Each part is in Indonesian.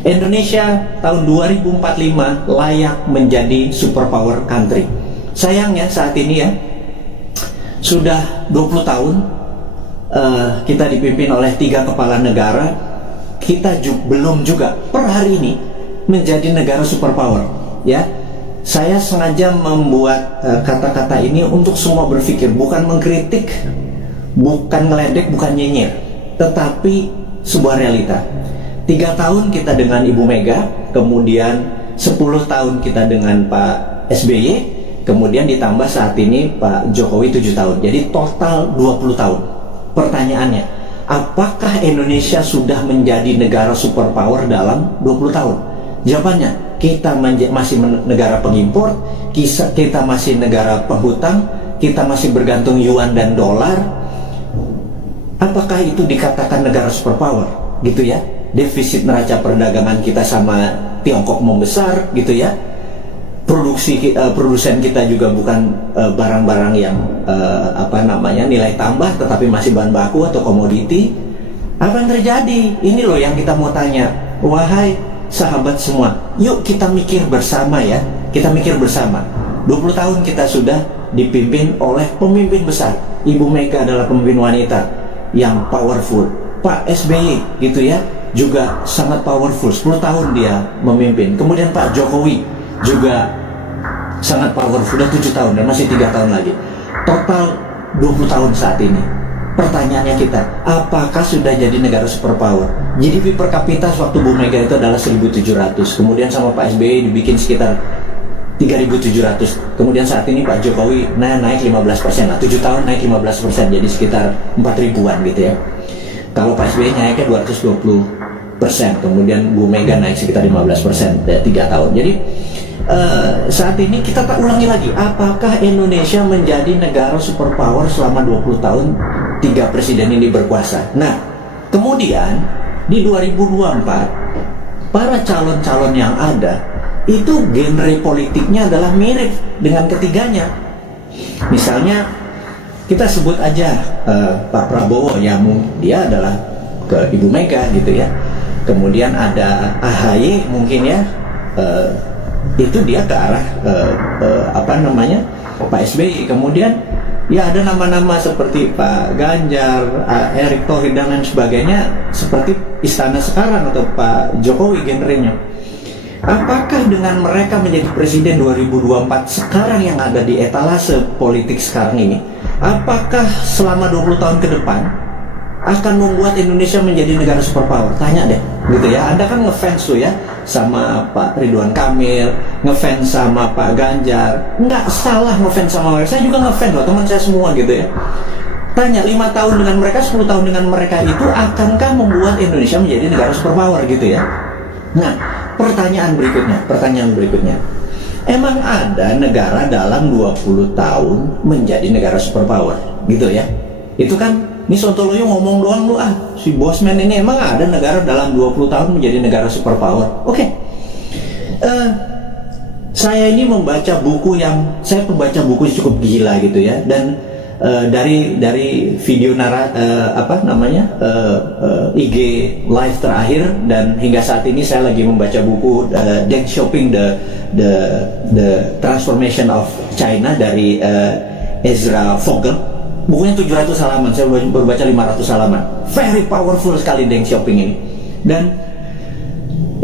Indonesia tahun 2045 layak menjadi superpower country. Sayangnya saat ini ya, sudah 20 tahun kita dipimpin oleh 3 kepala negara, kita belum juga per hari ini menjadi negara superpower. Ya, saya sengaja membuat kata-kata ini untuk semua berpikir, bukan mengkritik, bukan ngeledek, bukan nyinyir, tetapi sebuah realita. 3 tahun kita dengan Ibu Mega, kemudian 10 tahun kita dengan Pak SBY, kemudian ditambah saat ini Pak Jokowi 7 tahun. Jadi total 20 tahun. Pertanyaannya, apakah Indonesia sudah menjadi negara superpower dalam 20 tahun? Jawabannya, kita masih negara pengimpor, kita masih negara penghutang, kita masih bergantung yuan dan dolar. Apakah itu dikatakan negara superpower? Gitu ya. Defisit neraca perdagangan kita sama Tiongkok membesar, gitu ya. Produsen kita juga bukan barang-barang yang nilai tambah, tetapi masih bahan baku atau komoditi. Apa yang terjadi? Ini loh yang kita mau tanya. Wahai sahabat semua, yuk kita mikir bersama ya. Kita mikir bersama. 20 tahun kita sudah dipimpin oleh pemimpin besar. Ibu Mega adalah pemimpin wanita yang powerful. Pak SBY gitu ya, juga sangat powerful, 10 tahun dia memimpin. Kemudian Pak Jokowi juga sangat powerful, sudah 7 tahun dan masih 3 tahun lagi. Total 20 tahun saat ini. Pertanyaannya kita, apakah sudah jadi negara superpower? GDP per kapita waktu Bu Mega itu adalah 1.700, kemudian sama Pak SBY dibikin sekitar 3.700. Kemudian saat ini Pak Jokowi naik 15% lah, 7 tahun naik 15%, jadi sekitar 4.000-an gitu ya. Kalau Pak SBY naiknya 220%, kemudian Bu Mega naik sekitar 15% 3 tahun. Jadi saat ini kita tak ulangi lagi, apakah Indonesia menjadi negara superpower selama 20 tahun 3 presiden ini berkuasa? Nah, kemudian di 2024 para calon-calon yang ada itu genre politiknya adalah mirip dengan ketiganya. Misalnya kita sebut aja Pak Prabowo, ya dia adalah ke Ibu Mega gitu ya. Kemudian ada AHY mungkin ya, itu dia ke arah Pak SBY. Kemudian ya ada nama-nama seperti Pak Ganjar, Erick Thohir dan lain sebagainya, seperti istana sekarang atau Pak Jokowi genrenya. Apakah dengan mereka menjadi presiden 2024 sekarang yang ada di etalase politik sekarang ini, apakah selama 20 tahun ke depan akan membuat Indonesia menjadi negara superpower? Tanya deh, gitu ya. Anda kan ngefans tuh ya sama Pak Ridwan Kamil, ngefans sama Pak Ganjar. Nggak salah ngefans sama mereka, saya juga ngefans loh, teman saya semua gitu ya. Tanya, 5 tahun dengan mereka, 10 tahun dengan mereka itu akankah membuat Indonesia menjadi negara superpower gitu ya? Nah, pertanyaan berikutnya, emang ada negara dalam 20 tahun menjadi negara superpower gitu ya? Itu kan, ini Sontoloyo ngomong doang lu si Bosman ini, emang ada negara dalam 20 tahun menjadi negara superpower? Oke. Saya ini saya pembaca buku cukup gila gitu ya, dan dari video IG live terakhir dan hingga saat ini saya lagi membaca buku Deng Xiaoping the Transformation of China dari Ezra Vogel. Bukunya 700 halaman, saya baru baca 500 halaman. Very powerful sekali Deng Xiaoping ini. Dan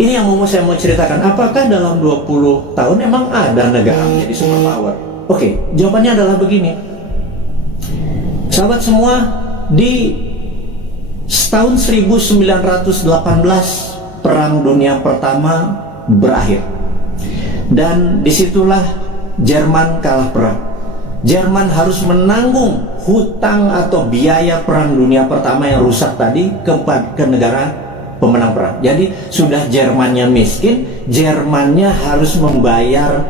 ini yang saya mau ceritakan, apakah dalam 20 tahun emang ada negara menjadi superpower? Oke, jawabannya adalah begini. Sahabat semua, di tahun 1918 Perang Dunia Pertama berakhir, dan disitulah Jerman kalah perang. Jerman harus menanggung hutang atau biaya Perang Dunia Pertama yang rusak tadi ke negara pemenang perang. Jadi sudah Jermannya miskin, Jermannya harus membayar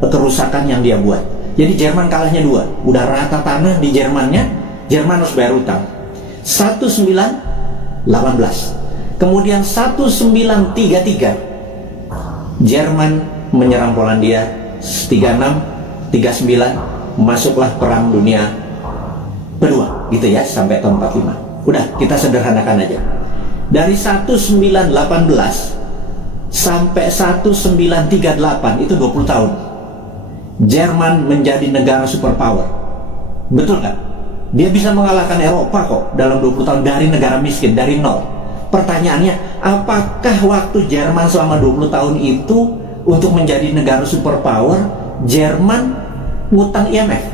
kerusakan yang dia buat. Jadi Jerman kalahnya 2, udah rata tanah di Jermannya, Jerman harus bayar utang. 1918. Kemudian 1933 Jerman menyerang Polandia. 36, 39 masuklah Perang Dunia Kedua gitu ya, sampai tahun 45. Udah, kita sederhanakan aja. Dari 1918 sampai 1938 itu 20 tahun Jerman menjadi negara superpower. Betul nggak? Dia bisa mengalahkan Eropa kok dalam 20 tahun dari negara miskin, dari nol. Pertanyaannya, apakah waktu Jerman selama 20 tahun itu untuk menjadi negara superpower, Jerman ngutang IMF?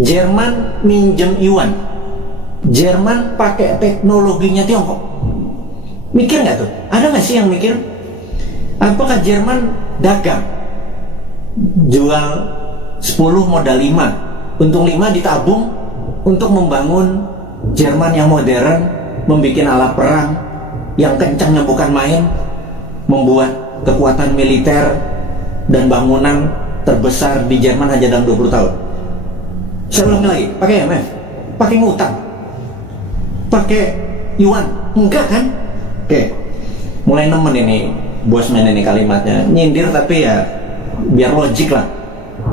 Jerman minjem yuan? Jerman pakai teknologinya Tiongkok? Mikir nggak tuh? Ada nggak sih yang mikir? Apakah Jerman dagang? Jual 10 modal 5, untung 5 ditabung untuk membangun Jerman yang modern, membuat alat perang yang kencangnya bukan main, membuat kekuatan militer dan bangunan terbesar di Jerman hanya dalam 20 tahun. Saya ulang lagi, pakai IMF, pakai ngutang, pakai yuan, enggak kan? Oke, mulai nemen ini Bosman ini kalimatnya, nyindir tapi ya biar logik lah.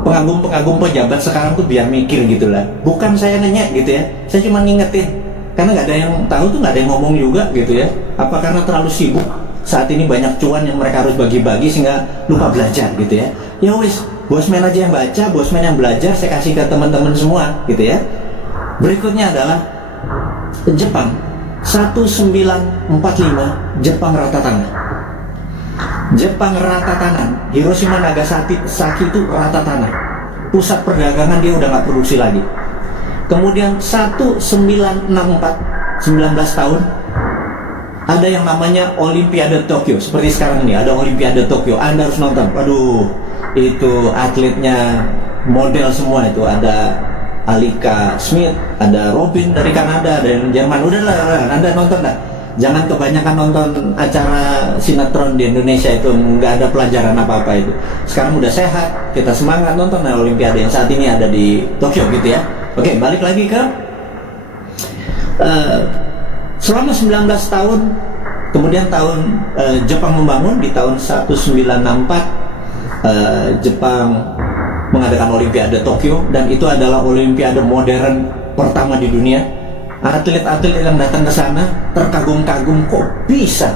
Pengagum-pengagum pejabat sekarang tuh biar mikir gitu lah. Bukan saya nanya gitu ya, saya cuma ngingetin. Karena nggak ada yang tahu tuh, nggak ada yang ngomong juga gitu ya. Apa karena terlalu sibuk saat ini banyak cuan yang mereka harus bagi-bagi sehingga lupa belajar gitu ya. Ya wis, Bosman aja yang baca, Bosman yang belajar, saya kasih ke teman-teman semua gitu ya. Berikutnya adalah Jepang. 1945 Jepang rata tanah. Jepang rata tanah. Hiroshima Nagasaki itu rata tanah. Pusat perdagangan dia udah nggak produksi lagi. Kemudian 1964, 19 tahun, ada yang namanya Olimpiade Tokyo. Seperti sekarang ini ada Olimpiade Tokyo. Anda harus nonton. Waduh, itu atletnya model semua itu. Ada Alika Smith, ada Robin dari Kanada, dari Jerman. Udahlah, Anda nonton dah. Jangan kebanyakan nonton acara sinetron di Indonesia, itu nggak ada pelajaran apa-apa itu. Sekarang udah sehat, kita semangat nonton Olimpiade yang saat ini ada di Tokyo gitu ya. Oke, balik lagi ke selama 19 tahun, kemudian Jepang membangun di tahun 1964 Jepang mengadakan Olimpiade Tokyo, dan itu adalah Olimpiade modern pertama di dunia. Atlet-atlet yang datang ke sana terkagum-kagum, kok bisa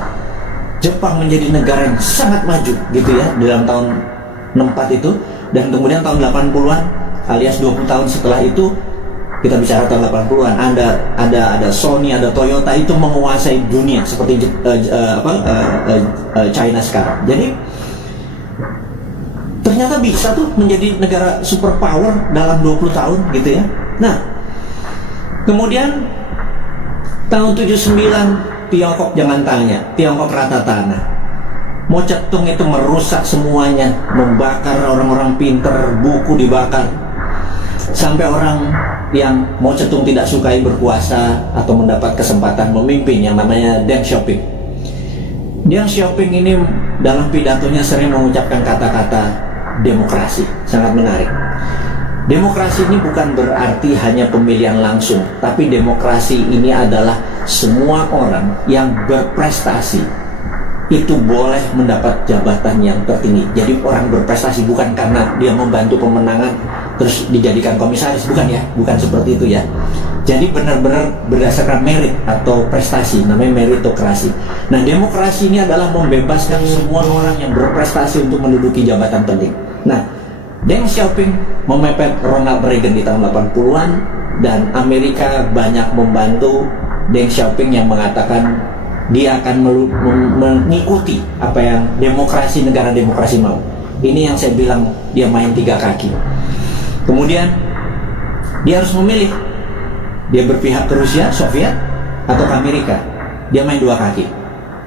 Jepang menjadi negara yang sangat maju gitu ya di dalam tahun 64 itu. Dan kemudian tahun 80-an alias 20 tahun setelah itu, kita bicara tahun 80-an, ada Sony, ada Toyota, itu menguasai dunia seperti China sekarang. Jadi ternyata bisa tuh menjadi negara superpower dalam 20 tahun gitu ya. Nah, kemudian tahun 79 Tiongkok, jangan tanya, Tiongkok rata tanah. Mao Zedong itu merusak semuanya, membakar orang-orang pinter, buku dibakar. Sampai orang yang Mao Zedong tidak sukai berkuasa atau mendapat kesempatan memimpin, yang namanya Deng Xiaoping. Deng Xiaoping ini dalam pidatonya sering mengucapkan kata-kata demokrasi, sangat menarik. Demokrasi ini bukan berarti hanya pemilihan langsung, tapi demokrasi ini adalah semua orang yang berprestasi itu boleh mendapat jabatan yang tertinggi. Jadi orang berprestasi bukan karena dia membantu pemenangan terus dijadikan komisaris, bukan ya, bukan seperti itu ya. Jadi benar-benar berdasarkan merit atau prestasi, namanya meritokrasi. Nah, demokrasi ini adalah membebaskan semua orang yang berprestasi untuk menduduki jabatan penting. Nah, Deng Xiaoping memepet Ronald Reagan di tahun 80-an, dan Amerika banyak membantu Deng Xiaoping yang mengatakan dia akan mengikuti apa yang demokrasi, negara demokrasi mau. Ini yang saya bilang, dia main 3 kaki. Kemudian dia harus memilih, dia berpihak ke Rusia, Soviet, atau ke Amerika. Dia main 2 kaki.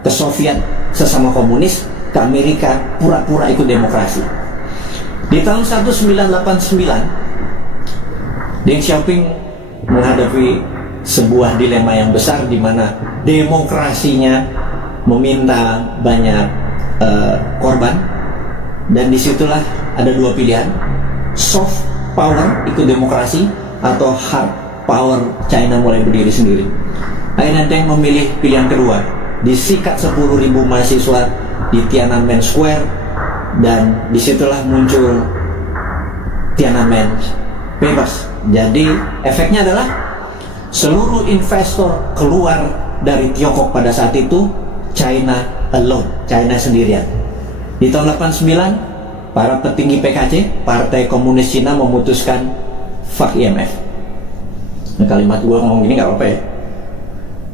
Ke Soviet sesama komunis, ke Amerika pura-pura ikut demokrasi. Di tahun 1989 Deng Xiaoping menghadapi sebuah dilema yang besar, di mana demokrasinya meminta banyak korban, dan disitulah ada 2 pilihan: soft power ikut demokrasi, atau hard power China mulai berdiri sendiri. Akhirnya Deng memilih pilihan kedua, disikat 10.000 mahasiswa di Tiananmen Square, dan disitulah muncul Tiananmen bebas. Jadi efeknya adalah seluruh investor keluar dari Tiongkok pada saat itu, China alone, China sendirian. Di tahun 89, para petinggi PKC, Partai Komunis Cina, memutuskan fuck IMF. Nah, kalimat gue ngomong gini gak apa-apa ya.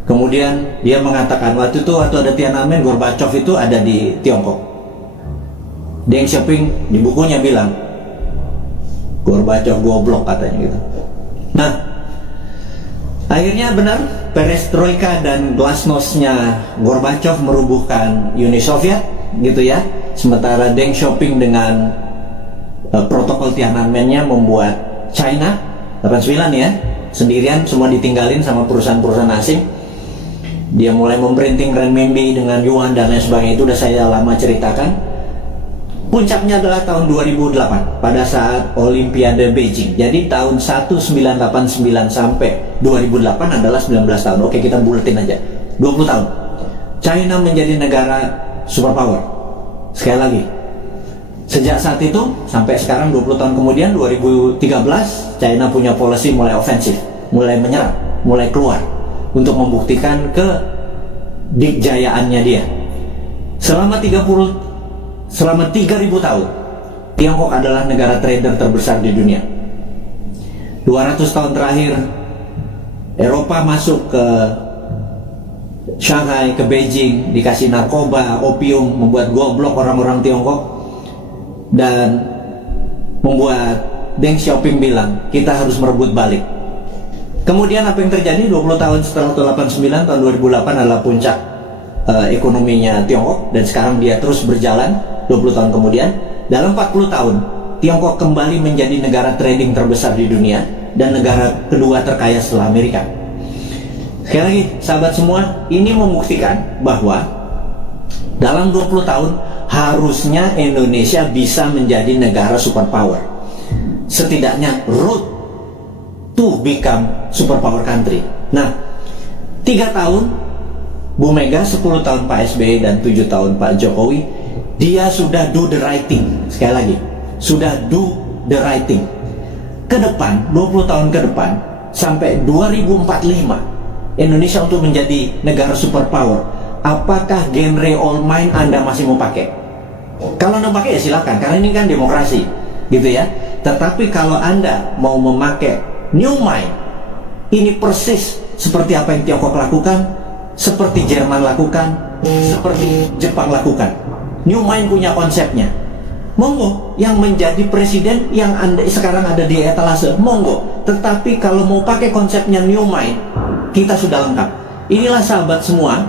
Kemudian dia mengatakan waktu ada Tiananmen, Gorbachev itu ada di Tiongkok. Deng Xiaoping di bukunya bilang Gorbachev goblok katanya gitu. Nah, akhirnya benar, perestroika dan glasnost-nya Gorbachev merubuhkan Uni Soviet gitu ya. Sementara Deng Xiaoping dengan protokol Tiananmen-nya membuat China 89 ya, sendirian, semua ditinggalin sama perusahaan-perusahaan asing. Dia mulai memprinting renminbi dengan yuan dan lain sebagainya, itu udah saya lama ceritakan. Puncaknya adalah tahun 2008 pada saat Olimpiade Beijing. Jadi tahun 1989 sampai 2008 adalah 19 tahun. Oke, kita buletin aja. 20 tahun. China menjadi negara superpower. Sekali lagi, sejak saat itu sampai sekarang 20 tahun kemudian 2013, China punya policy mulai ofensif, mulai menyerang, mulai keluar untuk membuktikan kedikjayaannya dia. Selama 3.000 tahun, Tiongkok adalah negara trader terbesar di dunia. 200 tahun terakhir, Eropa masuk ke Shanghai, ke Beijing, dikasih narkoba, opium, membuat goblok orang-orang Tiongkok, dan membuat Deng Xiaoping bilang, kita harus merebut balik. Kemudian apa yang terjadi 20 tahun setelah tahun 89, tahun 2008 adalah puncak ekonominya Tiongkok, dan sekarang dia terus berjalan. 20 tahun kemudian, dalam 40 tahun Tiongkok kembali menjadi negara trading terbesar di dunia dan negara kedua terkaya setelah Amerika. Sekali lagi, sahabat semua, ini membuktikan bahwa dalam 20 tahun harusnya Indonesia bisa menjadi negara superpower. Setidaknya road to become superpower country. Nah, 3 tahun Bu Mega, 10 tahun Pak SBY, dan 7 tahun Pak Jokowi, dia sudah do the right thing. Sekali lagi, sudah do the right thing. Ke depan, 20 tahun ke depan, sampai 2045, Indonesia untuk menjadi negara superpower, apakah genre old mind Anda masih mau pakai? Kalau Anda pakai ya silakan, karena ini kan demokrasi, gitu ya. Tetapi kalau Anda mau memakai new mind, ini persis seperti apa yang Tiongkok lakukan, seperti Jerman lakukan, seperti Jepang lakukan. New Mind punya konsepnya. Monggo, yang menjadi presiden yang Anda sekarang ada di etalase, monggo. Tetapi kalau mau pakai konsepnya New Mind, kita sudah lengkap. Inilah sahabat semua,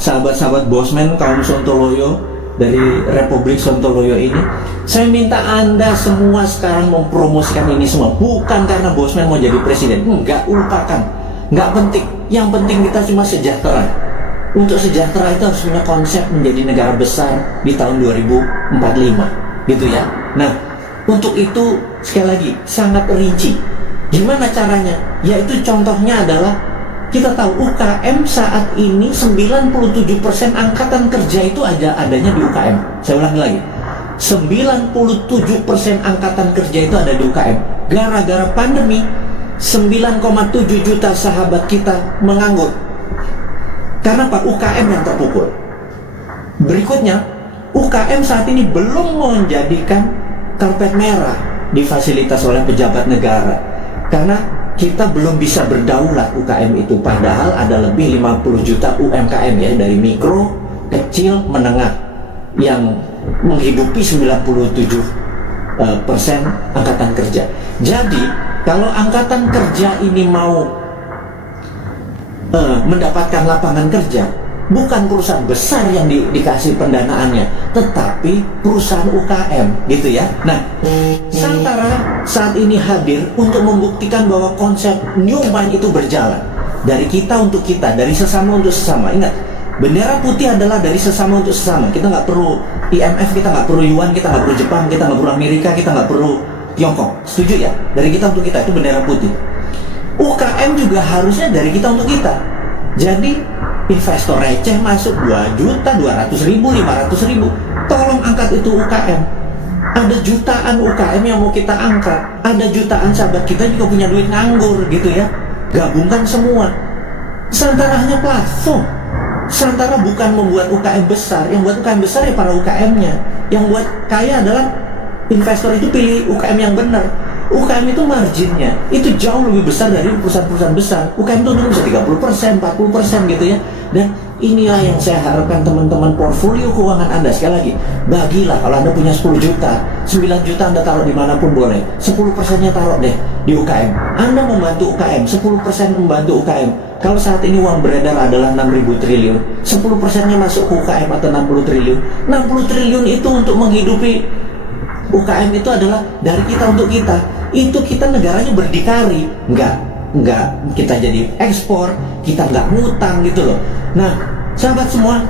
sahabat-sahabat Bosman, kaum Sontoloyo dari Republik Sontoloyo ini. Saya minta Anda semua sekarang mempromosikan ini semua. Bukan karena Bosman mau jadi presiden, enggak, lupakan. Enggak penting. Yang penting kita cuma sejahtera. Untuk sejahtera itu harus punya konsep menjadi negara besar di tahun 2045, gitu ya. Nah, untuk itu sekali lagi sangat rinci. Gimana caranya? Yaitu contohnya adalah kita tahu UKM saat ini 97% angkatan kerja itu adanya di UKM. Saya ulangi lagi, 97% angkatan kerja itu ada di UKM. Gara-gara pandemi, 9,7 juta sahabat kita menganggur. Karena Pak, UKM yang terpukul. Berikutnya, UKM saat ini belum menjadikan karpet merah difasilitasi oleh pejabat negara. Karena kita belum bisa berdaulat UKM itu. Padahal ada lebih 50 juta UMKM ya, dari mikro, kecil, menengah, yang menghidupi 97% angkatan kerja. Jadi, kalau angkatan kerja ini mau mendapatkan lapangan kerja, bukan perusahaan besar yang dikasih pendanaannya, tetapi perusahaan UKM, gitu ya. Nah, Santara saat ini hadir untuk membuktikan bahwa konsep New Mind itu berjalan dari kita untuk kita, dari sesama untuk sesama. Ingat, bendera putih adalah dari sesama untuk sesama. Kita nggak perlu IMF, kita nggak perlu Yuan, kita nggak perlu Jepang, kita nggak perlu Amerika, kita nggak perlu Tiongkok. Setuju ya? Dari kita untuk kita, itu bendera putih. UKM juga harusnya dari kita untuk kita. Jadi investor receh masuk 2 juta, 200 ribu, 500 ribu. Tolong angkat itu UKM. Ada jutaan UKM yang mau kita angkat. Ada jutaan sahabat kita juga punya duit nganggur, gitu ya. Gabungkan semua. Santara hanya platform. Santara bukan membuat UKM besar, yang buat UKM besar ya para UKM-nya. Yang buat kaya adalah investor itu pilih UKM yang benar. UKM itu marginnya itu jauh lebih besar dari perusahaan-perusahaan besar. UKM itu bisa 30%, 40% gitu ya. Dan inilah yang saya harapkan teman-teman portfolio keuangan Anda. Sekali lagi, bagilah kalau Anda punya 10 juta, 9 juta Anda taruh dimanapun boleh, 10%-nya taruh deh di UKM. Anda membantu UKM, 10% membantu UKM. Kalau saat ini uang beredar adalah 6.000 triliun, 10%-nya masuk ke UKM atau 60 triliun. 60 triliun itu untuk menghidupi UKM itu adalah dari kita untuk kita. Itu kita negaranya berdikari, nggak kita jadi ekspor, kita nggak ngutang gitu loh. Nah, sahabat semua,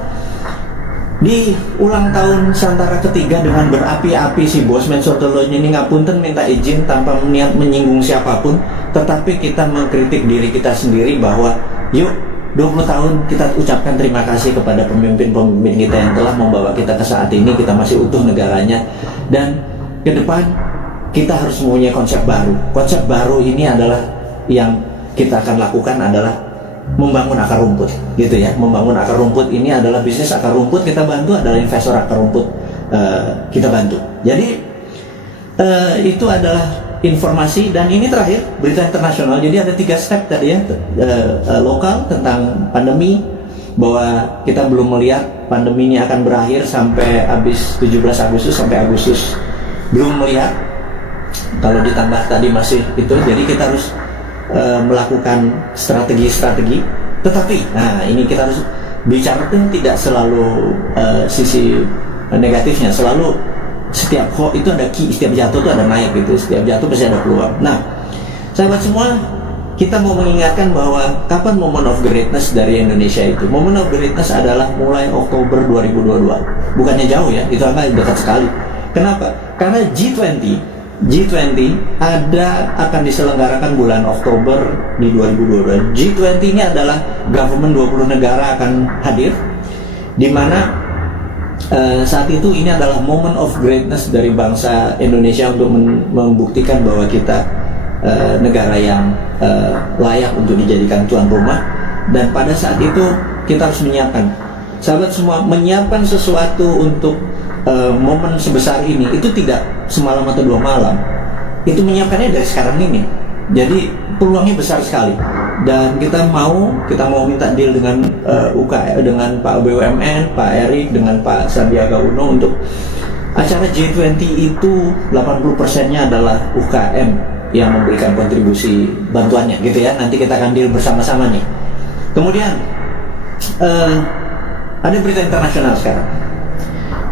di ulang tahun Santara ketiga dengan berapi-api si Bosman Sontoloyo ini ngapunten minta izin tanpa niat menyinggung siapapun, tetapi kita mengkritik diri kita sendiri bahwa yuk 20 tahun kita ucapkan terima kasih kepada pemimpin-pemimpin kita yang telah membawa kita ke saat ini, kita masih utuh negaranya, dan ke depan kita harus mempunyai konsep baru. Konsep baru ini adalah yang kita akan lakukan adalah membangun akar rumput, gitu ya. Membangun akar rumput ini adalah bisnis akar rumput kita bantu, adalah investor akar rumput kita bantu. Jadi itu adalah informasi, dan ini terakhir berita internasional. Jadi ada 3 step tadi ya, lokal tentang pandemi, bahwa kita belum melihat pandemi ini akan berakhir sampai habis 17 Agustus sampai Agustus, belum melihat. Kalau ditambah tadi masih itu, jadi kita harus melakukan strategi-strategi. Tetapi, nah ini kita harus bicara tidak selalu sisi negatifnya. Selalu setiap hoax itu ada key, setiap jatuh itu ada naik gitu, setiap jatuh pasti ada peluang. Nah, sahabat semua, kita mau mengingatkan bahwa kapan moment of greatness dari Indonesia itu. Moment of greatness adalah mulai Oktober 2022. Bukannya jauh ya, itu angka dekat sekali. Kenapa? Karena G20 akan diselenggarakan bulan Oktober di 2022. G20 ini adalah government 20 negara akan hadir, di mana saat itu ini adalah moment of greatness dari bangsa Indonesia untuk membuktikan bahwa kita negara yang layak untuk dijadikan tuan rumah. Dan pada saat itu kita harus menyiapkan, sahabat semua, menyiapkan sesuatu untuk momen sebesar ini itu tidak semalam atau 2 malam. Itu menyiapkannya dari sekarang ini. Jadi peluangnya besar sekali. Dan kita mau minta deal dengan dengan Pak BUMN, Pak Erik, dengan Pak Sandiaga Uno untuk acara G20 itu 80%-nya adalah UKM yang memberikan kontribusi bantuannya gitu ya. Nanti kita akan deal bersama-sama nih. Kemudian ada berita internasional sekarang.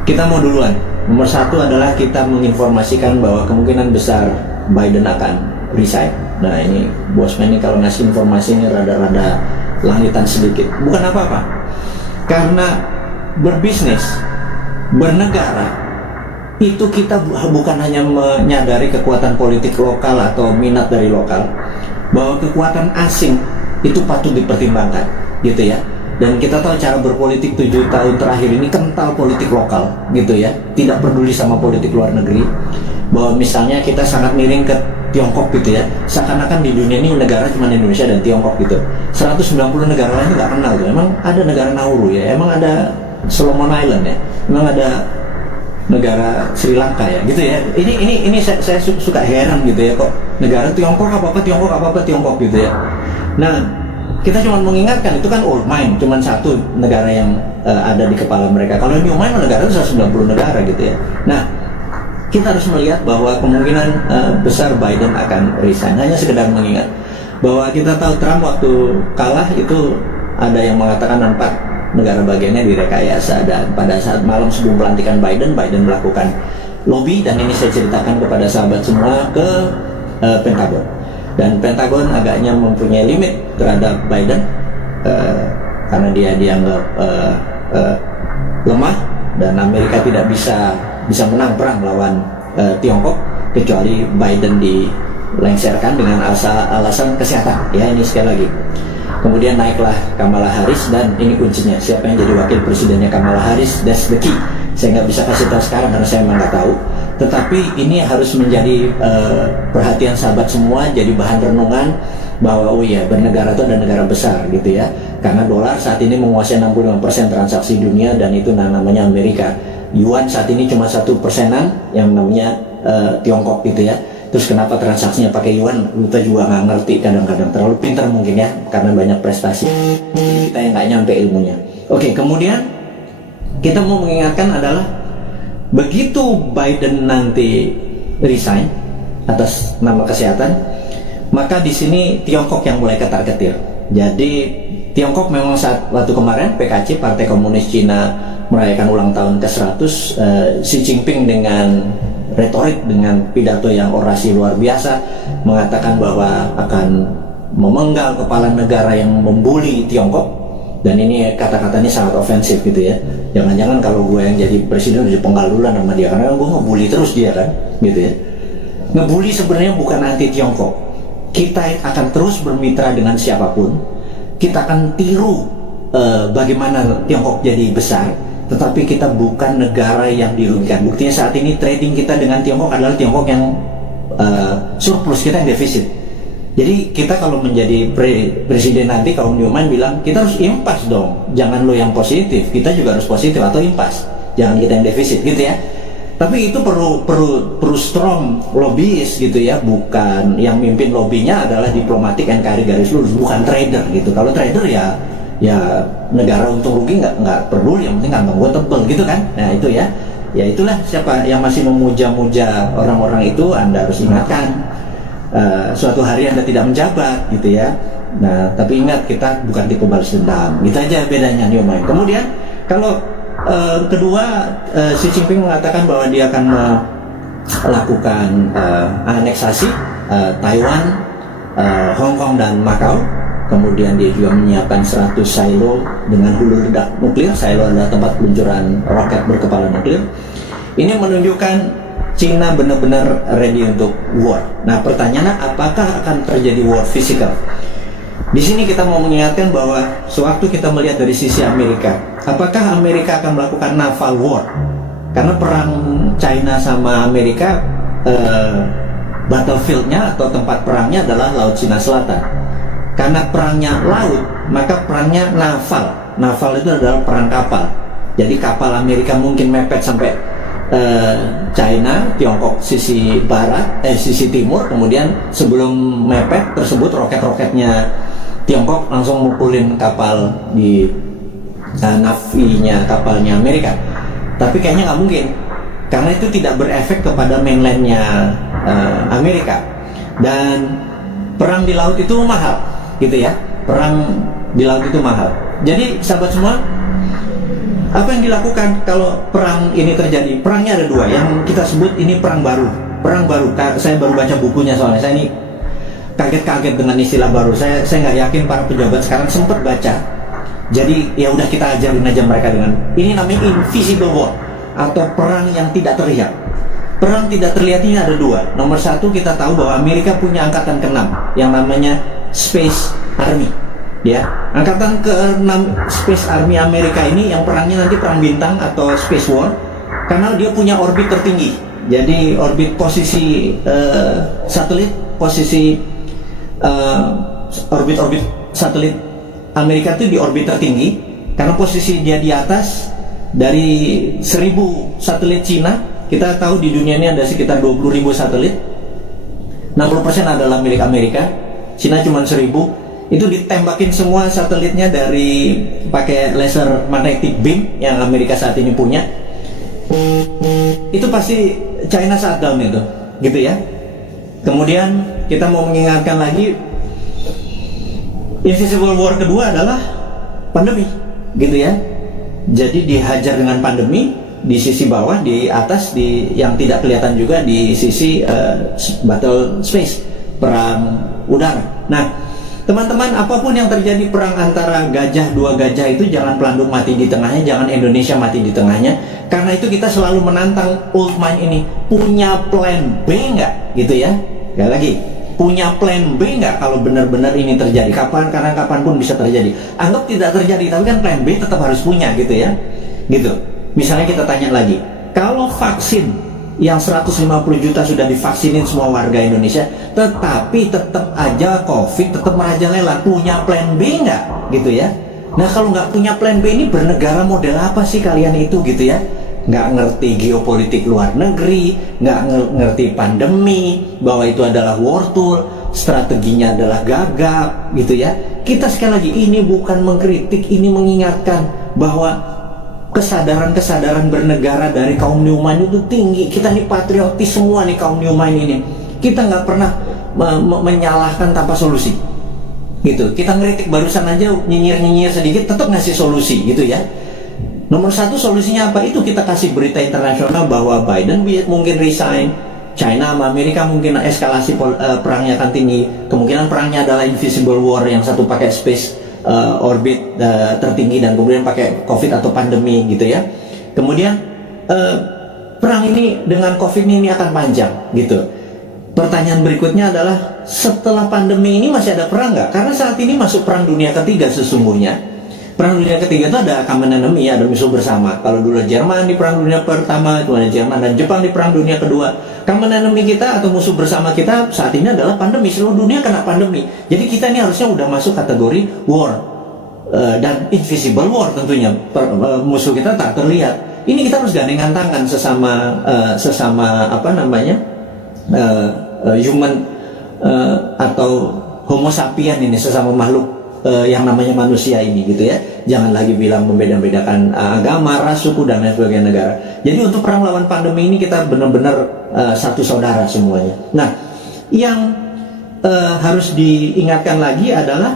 Kita mau duluan. Nomor 1 adalah kita menginformasikan bahwa kemungkinan besar Biden akan resign. Nah ini Bosman ini kalau ngasih informasi ini rada-rada langitan sedikit. Bukan apa-apa. Karena berbisnis, bernegara, itu kita bukan hanya menyadari kekuatan politik lokal atau minat dari lokal, bahwa kekuatan asing itu patut dipertimbangkan, gitu ya. Dan kita tahu cara berpolitik 7 tahun terakhir ini kental politik lokal gitu ya, tidak peduli sama politik luar negeri. Bahwa misalnya kita sangat miring ke Tiongkok gitu ya, seakan-akan di dunia ini negara cuma Indonesia dan Tiongkok gitu. 190 negara lain nggak kenal tuh. Emang ada negara Nauru ya, emang ada Solomon Island ya, emang ada negara Sri Lanka ya gitu ya. Ini saya suka heran gitu ya, kok negara Tiongkok apa-apa Tiongkok gitu ya. Nah, kita cuma mengingatkan, itu kan old mind, cuma satu negara yang ada di kepala mereka. Kalau new mind negara itu 190 negara gitu ya. Nah, kita harus melihat bahwa kemungkinan besar Biden akan resign. Hanya sekedar mengingat bahwa kita tahu Trump waktu kalah itu ada yang mengatakan 4 negara bagiannya direkayasa, dan pada saat malam sebelum pelantikan Biden melakukan lobby, dan ini saya ceritakan kepada sahabat semua, ke Pentagon. Dan Pentagon agaknya mempunyai limit terhadap Biden karena dia dianggap lemah, dan Amerika tidak bisa menang perang lawan Tiongkok kecuali Biden dilengsarkan dengan alasan kesehatan. Ya, ini sekali lagi. Kemudian naiklah Kamala Harris, dan ini kuncinya, siapa yang jadi wakil presidennya Kamala Harris, that's the key. Saya nggak bisa kasih tahu sekarang karena saya memang nggak tahu. Tetapi ini harus menjadi perhatian sahabat semua, jadi bahan renungan bahwa oh iya, bernegara itu ada negara besar gitu ya. karena dolar saat ini menguasai 65% transaksi dunia, dan itu namanya Amerika. Yuan saat ini cuma 1%-an yang namanya Tiongkok gitu ya. Terus kenapa transaksinya pakai yuan, kita juga nggak ngerti kadang-kadang, terlalu pintar mungkin ya, karena banyak prestasi, kita yang nggak nyampe ilmunya. Oke, kemudian kita mau mengingatkan adalah begitu Biden nanti resign atas nama kesehatan, maka di sini Tiongkok yang mulai ketar-ketir. Jadi Tiongkok memang saat waktu kemarin PKC, Partai Komunis Cina, merayakan ulang tahun ke-100, Xi Jinping dengan retorik, dengan pidato yang orasi luar biasa, mengatakan bahwa akan memenggal kepala negara yang membuli Tiongkok, dan ini kata-katanya sangat ofensif gitu ya. Jangan-jangan kalau gue yang jadi presiden udah penggal duluan sama dia, karena gue ngebully terus dia kan gitu ya. Ngebully sebenarnya bukan anti Tiongkok. Kita akan terus bermitra dengan siapapun, kita akan tiru bagaimana Tiongkok jadi besar, tetapi kita bukan negara yang dirugikan. Buktinya saat ini trading kita dengan Tiongkok adalah Tiongkok yang surplus, kita yang defisit. Jadi kita kalau menjadi presiden nanti, kaum Newman bilang kita harus impas dong, jangan lo yang positif, kita juga harus positif atau impas, jangan kita yang defisit gitu ya. Tapi itu perlu strong lobbyis gitu ya, bukan yang mimpin lobbynya adalah diplomatik NKRI garis lurus, bukan trader gitu. Kalau trader ya negara untung rugi nggak peduli, yang penting kantong gue tebel gitu kan. Nah itu ya itulah, siapa yang masih memuja-muja orang-orang itu, Anda harus ingatkan suatu hari Anda tidak menjabat gitu ya. Nah tapi ingat, kita bukan tipe balas dendam, gitu aja bedanya Newman. Kemudian kalau kedua, Xi Jinping mengatakan bahwa dia akan melakukan aneksasi Taiwan, Hong Kong dan Macau. Kemudian dia juga menyiapkan 100 silo dengan hulu ledak nuklir. Silo adalah tempat peluncuran roket berkepala nuklir. Ini menunjukkan Cina benar-benar ready untuk war. Nah pertanyaannya, apakah akan terjadi war physical? Di sini kita mau mengingatkan bahwa sewaktu kita melihat dari sisi Amerika, apakah Amerika akan melakukan naval war? Karena perang China sama Amerika, battlefieldnya atau tempat perangnya adalah Laut Cina Selatan. Karena perangnya laut, maka perangnya naval. Naval itu adalah perang kapal. Jadi kapal Amerika mungkin mepet sampai China, Tiongkok sisi barat, sisi timur. Kemudian sebelum mepet tersebut, roket-roketnya Tiongkok langsung mukulin kapal di navinya kapalnya Amerika. Tapi kayaknya nggak mungkin, karena itu tidak berefek kepada mainlandnya Amerika. Dan perang di laut itu mahal gitu ya, perang di laut itu mahal. Jadi sahabat semua, apa yang dilakukan kalau perang ini terjadi? Perangnya ada dua, yang kita sebut ini perang baru. Perang baru, saya baru baca bukunya soalnya, saya ini kaget-kaget dengan istilah baru. Saya nggak yakin para pejabat sekarang sempat baca. Jadi ya udah, kita ajarin aja mereka dengan ini, namanya invisible war atau perang yang tidak terlihat. Perang tidak terlihat ini ada dua. Nomor satu, kita tahu bahwa Amerika punya angkatan ke-6 yang namanya Space Army. Ya, angkatan ke-6 Space Army Amerika ini yang perangnya nanti perang bintang atau Space War, karena dia punya orbit tertinggi. Jadi orbit posisi satelit, posisi orbit satelit Amerika itu di orbit tertinggi, karena posisi dia di atas dari 1000 satelit Cina. Kita tahu di dunia ini ada sekitar 20.000 satelit, 60% adalah milik Amerika, Cina cuma 1000. Itu ditembakin semua satelitnya dari pakai laser magnetic beam yang Amerika saat ini punya. Itu pasti China shutdown itu, gitu ya. Kemudian kita mau mengingatkan lagi, invisible war kedua adalah pandemi, gitu ya. Jadi dihajar dengan pandemi di sisi bawah, di atas, di yang tidak kelihatan juga di sisi battle space, perang udara. Nah, teman-teman, apapun yang terjadi, perang antara gajah, dua gajah itu jangan pelandung mati di tengahnya, jangan Indonesia mati di tengahnya. Karena itu kita selalu menantang old mind ini, punya plan B nggak, gitu ya. Sekali lagi, punya plan B nggak kalau benar-benar ini terjadi? Karena kapanpun bisa terjadi. Anggap tidak terjadi, tapi kan plan B tetap harus punya, gitu ya. Gitu. Misalnya kita tanya lagi, kalau vaksin yang 150 juta sudah divaksinin semua warga Indonesia, tetapi tetap aja COVID tetap merajalela, punya plan B nggak, gitu ya? Nah kalau nggak punya plan B ini bernegara model apa sih kalian itu gitu ya? Nggak ngerti geopolitik luar negeri, nggak ngerti pandemi, bahwa itu adalah war tool, strateginya adalah gagap gitu ya. Kita sekali lagi ini bukan mengkritik, ini mengingatkan bahwa kesadaran bernegara dari kaum Newman itu tinggi. Kita nih patriotis semua nih kaum Newman ini. Kita nggak pernah menyalahkan tanpa solusi gitu. Kita ngeritik barusan aja nyinyir sedikit tetap ngasih solusi gitu ya. Nomor satu solusinya apa? Itu kita kasih berita internasional bahwa Biden mungkin resign, China sama Amerika mungkin eskalasi perangnya akan tinggi. Kemungkinan perangnya adalah invisible war, yang satu pakai space orbit tertinggi dan kemudian pakai COVID atau pandemi gitu ya. Kemudian perang ini dengan COVID ini akan panjang gitu. Pertanyaan berikutnya adalah setelah pandemi ini masih ada perang nggak? Karena saat ini masuk perang dunia ketiga sesungguhnya. Perang dunia ketiga itu ada common enemy, ada musuh bersama. Kalau dulu Jerman di perang dunia pertama, itu ada Jerman dan Jepang di perang dunia kedua. Common enemy kita atau musuh bersama kita saat ini adalah pandemi. Seluruh dunia kena pandemi. Jadi kita ini harusnya udah masuk kategori war dan invisible war tentunya. Musuh kita tak terlihat. Ini kita harus gandengan tangan sesama apa namanya human atau homo sapien ini, sesama makhluk yang namanya manusia ini gitu ya. Jangan lagi bilang membeda-bedakan agama, ras, suku dan lain sebagainya negara. Jadi untuk perang lawan pandemi ini kita benar-benar satu saudara semuanya. Nah, yang harus diingatkan lagi adalah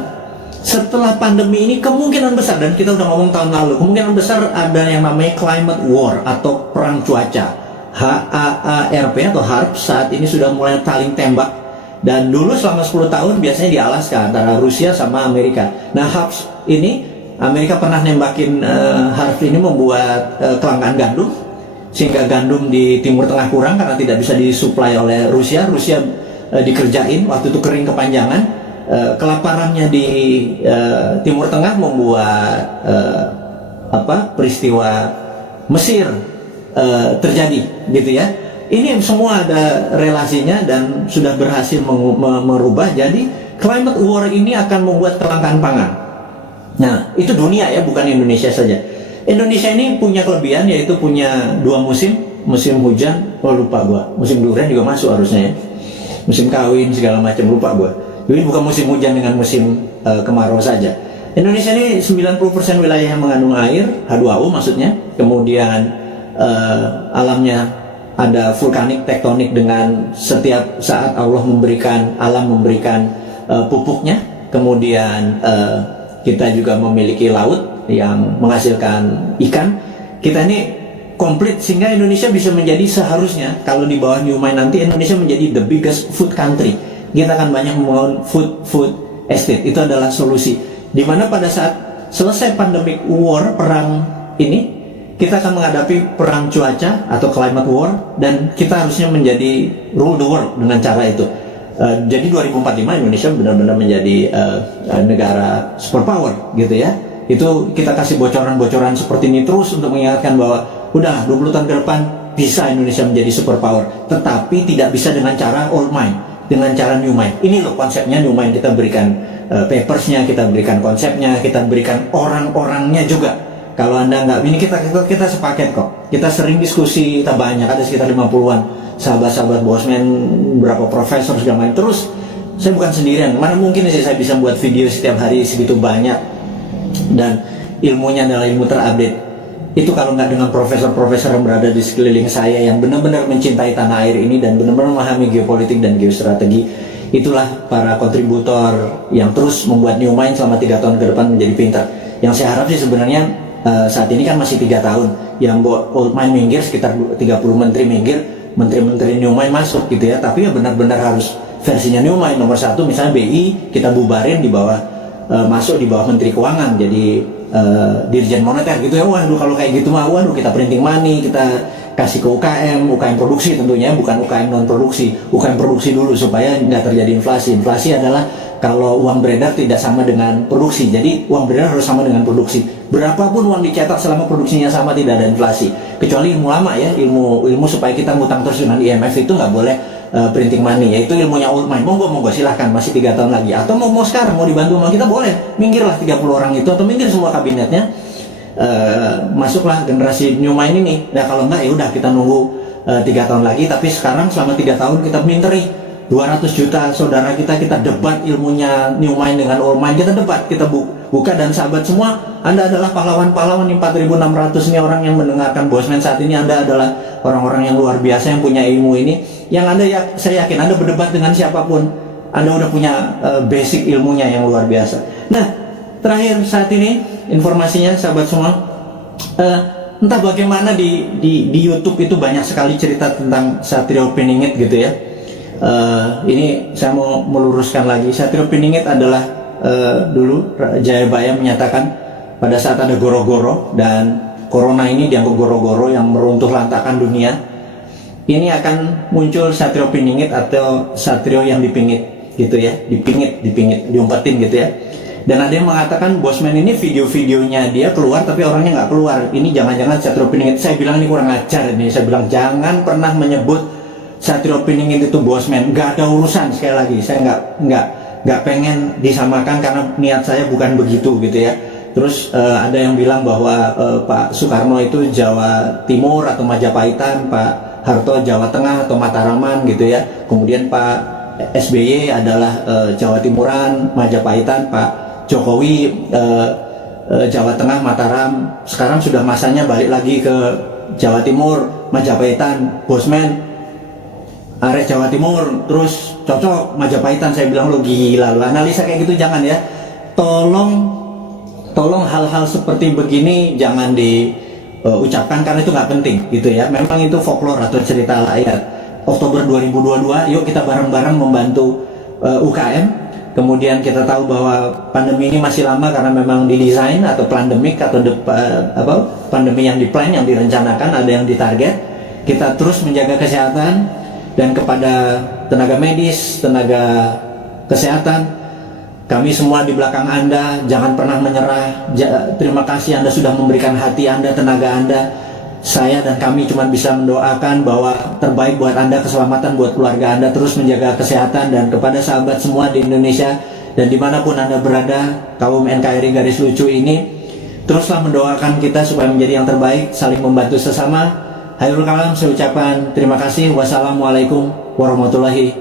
setelah pandemi ini kemungkinan besar, dan kita udah ngomong tahun lalu, kemungkinan besar ada yang namanya climate war atau perang cuaca. HAARP atau HARP saat ini sudah mulai saling tembak. Dan dulu selama 10 tahun biasanya di Alaska antara Rusia sama Amerika. Nah HARP ini, Amerika pernah nembakin HARP ini membuat kelangkaan gandum, sehingga gandum di Timur Tengah kurang karena tidak bisa disuplai oleh Rusia. Rusia dikerjain, waktu itu kering kepanjangan. Kelaparannya di Timur Tengah membuat peristiwa Mesir terjadi gitu ya. Ini semua ada relasinya dan sudah berhasil merubah. Jadi climate war ini akan membuat kelangkaan pangan. Nah itu dunia ya, bukan Indonesia saja. Indonesia ini punya kelebihan, yaitu punya 2 musim. Musim hujan, lupa gua. Musim durian juga masuk harusnya ya. Musim kawin segala macam, lupa gua. Jadi bukan musim hujan dengan musim kemarau saja. Indonesia ini 90% wilayah yang mengandung air, H2O maksudnya. Kemudian alamnya ada vulkanik, tektonik, dengan setiap saat Allah memberikan, alam memberikan pupuknya. Kemudian kita juga memiliki laut yang menghasilkan ikan. Kita ini komplit sehingga Indonesia bisa menjadi, seharusnya kalau di bawah Newman nanti, Indonesia menjadi the biggest food country. Kita akan banyak membangun food estate. Itu adalah solusi. Dimana pada saat selesai pandemic war, perang ini, kita akan menghadapi perang cuaca atau climate war, dan kita harusnya menjadi rule the world dengan cara itu. Jadi 2045 Indonesia benar-benar menjadi negara superpower gitu ya. Itu kita kasih bocoran-bocoran seperti ini terus untuk mengingatkan bahwa udah 20 tahun ke depan bisa Indonesia menjadi superpower, tetapi tidak bisa dengan cara old mind, dengan cara new mind. Ini loh konsepnya new mind. Kita berikan papersnya, kita berikan konsepnya, kita berikan orang-orangnya juga. Kalau Anda nggak, ini kita sepaket kok. Kita sering diskusi, kita banyak, ada sekitar 50-an sahabat-sahabat Bosman, berapa profesor segala macam. Terus saya bukan sendirian. Mana mungkin sih saya bisa buat video setiap hari segitu banyak, dan ilmunya adalah ilmu terupdate. Itu kalau nggak dengan profesor-profesor yang berada di sekeliling saya yang benar-benar mencintai tanah air ini dan benar-benar memahami geopolitik dan geostrategi. Itulah para kontributor yang terus membuat New Mind selama 3 tahun ke depan menjadi pintar. Yang saya harap sih sebenarnya saat ini kan masih 3 tahun, yang old mind minggir, sekitar 30 menteri minggir, menteri-menteri New Mind masuk gitu ya. Tapi ya benar-benar harus versinya New Mind. Nomor 1 misalnya BI kita bubarin, di bawah masuk di bawah Menteri Keuangan, jadi Dirjen Moneter gitu ya. Waduh kalau kayak gitu mah, waduh kita printing money, kita kasih ke UKM produksi tentunya, bukan UKM non produksi. UKM produksi dulu supaya nggak terjadi inflasi. Inflasi adalah kalau uang beredar tidak sama dengan produksi. Jadi uang beredar harus sama dengan produksi. Berapapun uang dicetak selama produksinya sama, tidak ada inflasi. Kecuali ilmu lama ya, ilmu supaya kita ngutang terus dengan IMF itu nggak boleh printing money, yaitu ilmunya old mind. Monggo silahkan, masih 3 tahun lagi. Atau mau sekarang mau dibantu sama kita boleh, minggirlah 30 orang itu atau minggir semua kabinetnya, masuklah generasi new mind ini. Nah kalau enggak ya udah kita nunggu 3 tahun lagi. Tapi sekarang selama 3 tahun kita minteri 200 juta saudara kita debat ilmunya new mind dengan old mind, kita debat, kita buka. Dan sahabat semua, Anda adalah pahlawan-pahlawan 4.600 ini orang yang mendengarkan Bosman saat ini. Anda adalah orang-orang yang luar biasa yang punya ilmu ini, yang Anda saya yakin Anda berdebat dengan siapapun, Anda udah punya basic ilmunya yang luar biasa. Nah terakhir saat ini informasinya sahabat semua, entah bagaimana di YouTube itu banyak sekali cerita tentang Satrio Piningit gitu ya. Ini saya mau meluruskan lagi. Satrio Piningit adalah dulu Jayabaya menyatakan pada saat ada goro-goro dan corona ini dianggap goro-goro yang meruntuh lantakan dunia, ini akan muncul Satrio Piningit atau Satrio yang dipingit gitu ya, dipingit, diumpetin gitu ya. Dan ada yang mengatakan Bosman ini video-videonya dia keluar tapi orangnya nggak keluar. Ini jangan-jangan Satrio Piningit. Saya bilang ini kurang ajar ini. Saya bilang jangan pernah menyebut Satrio Piningit itu Bosman. Nggak ada urusan, sekali lagi. Saya nggak pengen disamakan karena niat saya bukan begitu gitu ya. Terus ada yang bilang bahwa Pak Soekarno itu Jawa Timur atau Majapahitan, Pak Harto Jawa Tengah atau Mataraman gitu ya. Kemudian Pak SBY adalah Jawa Timuran, Majapahitan, Pak Jokowi Jawa Tengah, Mataram. Sekarang sudah masanya balik lagi ke Jawa Timur, Majapahitan, Bosman Arek Jawa Timur, terus cocok Majapahitan. Saya bilang lo gila, lo analisa kayak gitu jangan ya. Tolong hal-hal seperti begini jangan diucapkan karena itu nggak penting gitu ya. Memang itu folklore atau cerita rakyat. Oktober 2022, yuk kita bareng-bareng membantu UKM. Kemudian kita tahu bahwa pandemi ini masih lama karena memang didesain atau pandemik atau pandemi yang diplan, yang direncanakan, ada yang ditarget. Kita terus menjaga kesehatan, dan kepada tenaga medis, tenaga kesehatan, kami semua di belakang Anda, jangan pernah menyerah. Terima kasih Anda sudah memberikan hati Anda, tenaga Anda. Saya dan kami cuma bisa mendoakan bahwa terbaik buat Anda, keselamatan buat keluarga Anda, terus menjaga kesehatan. Dan kepada sahabat semua di Indonesia dan dimanapun Anda berada, kaum NKRI garis lucu ini, teruslah mendoakan kita supaya menjadi yang terbaik, saling membantu sesama. Hairul kalam, saya ucapkan terima kasih. Wassalamualaikum warahmatullahi